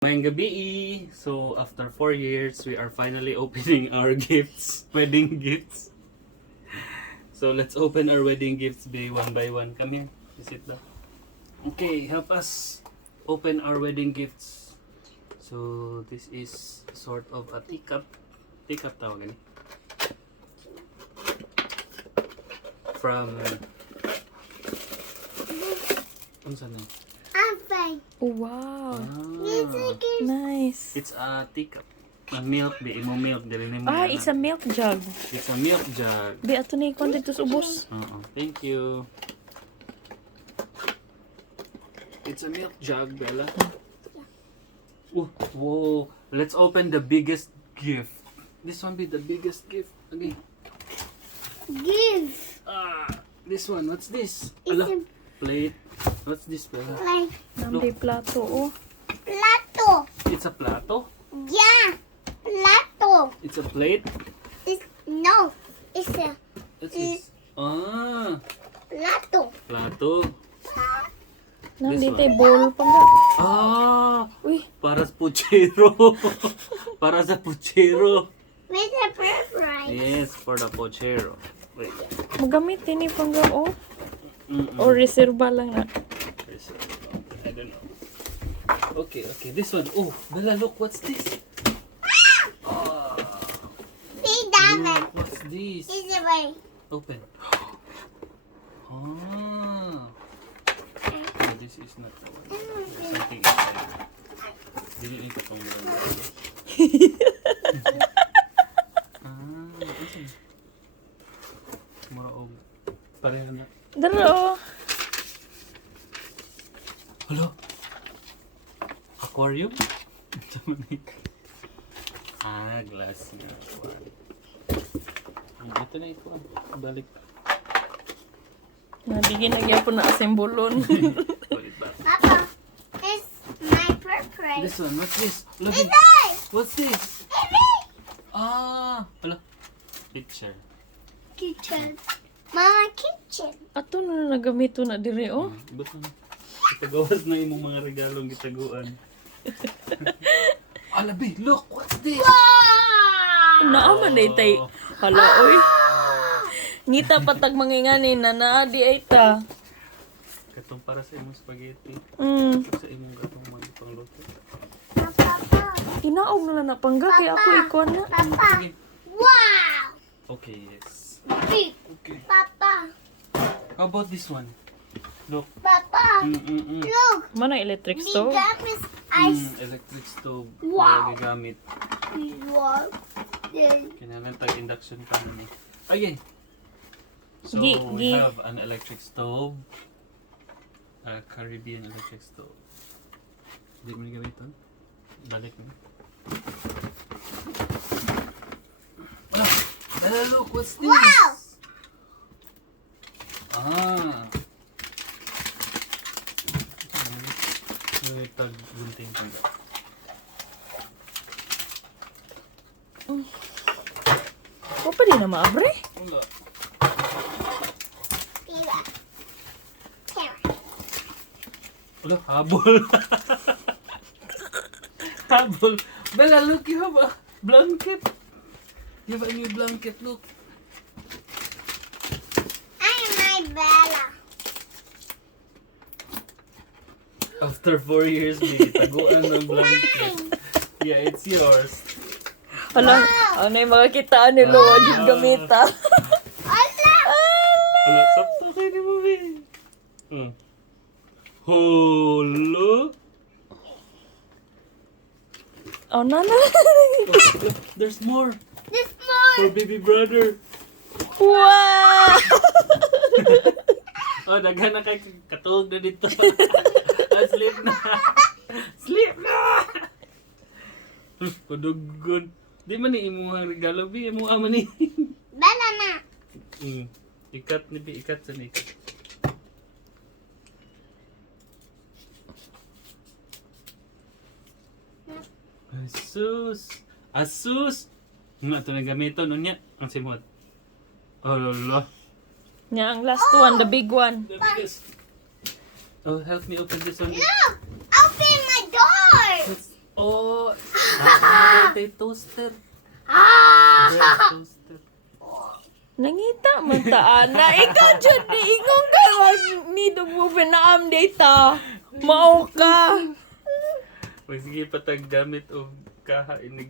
Mayang gabi. So after 4 years, we are finally opening our gifts, wedding gifts. So let's open our wedding gifts one by one. Come here, sit down. Okay, help us open our wedding gifts. So this is sort of a teacup. Teacup tawagan. From ano saan na? Wow. Ah, Nice. it's a teacup. A milk, di imo milk, dili nimo. Ah, it's a milk jug. It's a milk jug. Di ato na ikon dito sa ubos. Oo, thank you. It's a milk jug, Bella. Oh, whoa. Let's open the biggest gift. This one be the biggest gift. Okay. Give This one. What's this? It's Ala, a plate. What's this, Bella? like Nandi plato, oh. plato. It's a plato. Yeah, plato. It's a plate. It's no. It's a What's this? Ah, plato. plato. Nandi This one. tay bowl pa nga. Ah, Uy, para sa puchero. Para sa puchero. With a preference. Yes, for the puchero. Wait. magamit ini pangga, oh. Mm-mm. O reserva lang na. I don't know. Okay, this one. Oh, Bella, look, what's this? Ah, See that look, what's this? It's a way. Open. Ah. No, this is not the one. There's something inside. Dili ni ko tong Ah, ito. Mura og pareha na. Dara, oh. Hello? Aquarium? Glass na. Ito na ito. Balik. Nabigyan na gyapon na asembolon. Balik back. Papa, it's my preference. This one, what's this? Look It's at I. what's this? Ah! Hala. Picture. Kitchen. Mama kitchen. Ato na nagamito na dire, oh. Ba't na? Itagawas na imong mga regalong gitaguan. Alabi, look! What's this? Naaman na itay. Hala, oy. Ngita patag manginganin na naa di ay ta. Katong para sa imong spaghetti. Sa imong gatong mga pangluto. Papa. Inaog na lang na pangga kay ako ikon na. Papa. Sige. Wow. Okay, yes. Big. Okay. Papa. How about this one? Look. Papa. Mm-mm-mm. Look. Mana electric Me stove? that is ice. Electric stove. Wow. Na gagamit. Wow. Kailangan tag-induction pan ni. Okay. So, Gi- we gi- have an electric stove. A Caribbean electric stove. Hindi mo gamiton? Balik mo. Ah! Look! What's this? Wow! Ah! May tag-gunting pa. O pa di na maabre? Wala. Pila. Camera. Wala, habol. Habol. Bella, look, you have a blanket. You have a new blanket, look. I'm my Bella. After 4 years, may taguan ng blanket. Yeah, it's yours. Hala, ano yung mga kitaan ni Loa yung gamita. Ala. Wala, sakto kayo ni Mami. Hello? Oh, nana. Look, there's more This more. for baby brother. Wow! Oh, daghan na kay katulog na dito. Sleep na. Sleep na. Padugon. Di man ni imuhang regalo bi, imo man ni. Bella na. Ikat ni bi, ikat sa ni. Asus. Asus. Nga ito na gamiton unya ang simot. Oh lolo. Nya ang last one, the big one. The biggest. Oh, help me open this one. Look. Open my door. Let's tay toaster. Ah! Bread toaster. Nangita man ta ana. Ikaw jud ni ingon ka wag ni mo pinaam data. Mao ka. Wag sige patag gamit og kaha inig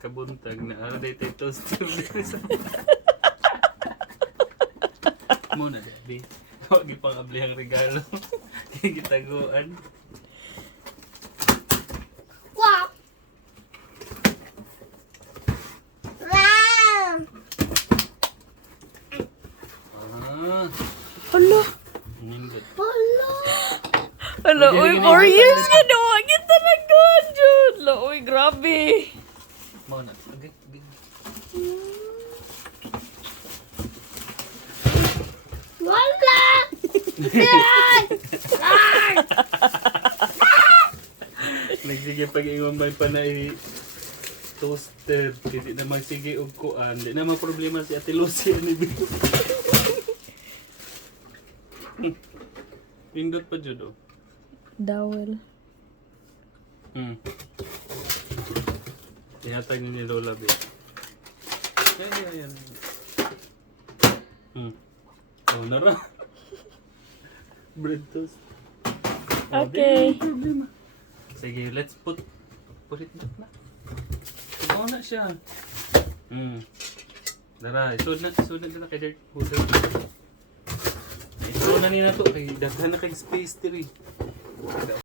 kabuntag na ara day tay toaster. Muna dabi. Wag ipang ablihang regalo. Kay gitaguan. Wow! Wow! Ah, Hala. nindot. Hello! Hala, Hindi, uy, hindi, 4 hindi, years hindi. ka na wagit talaga, Jud. Hala, uy, grabe. Muna. Okay. Wala! Nagsige pag-ingon may panay toaster. Hindi na magsige og kuan. Di na problema si Ate Lucy ani Bill. Pindot pa jud oh. Dawel. Ihatag ni Lola Bill. Yan. Oh, nara. Bread toast. Oh, Okay. di na problema. Sige, let's put it back na. Tumaw na siya. Dara, isod na dito kay Dirt Holder. Isod na nila to kay daghan na kay space diri.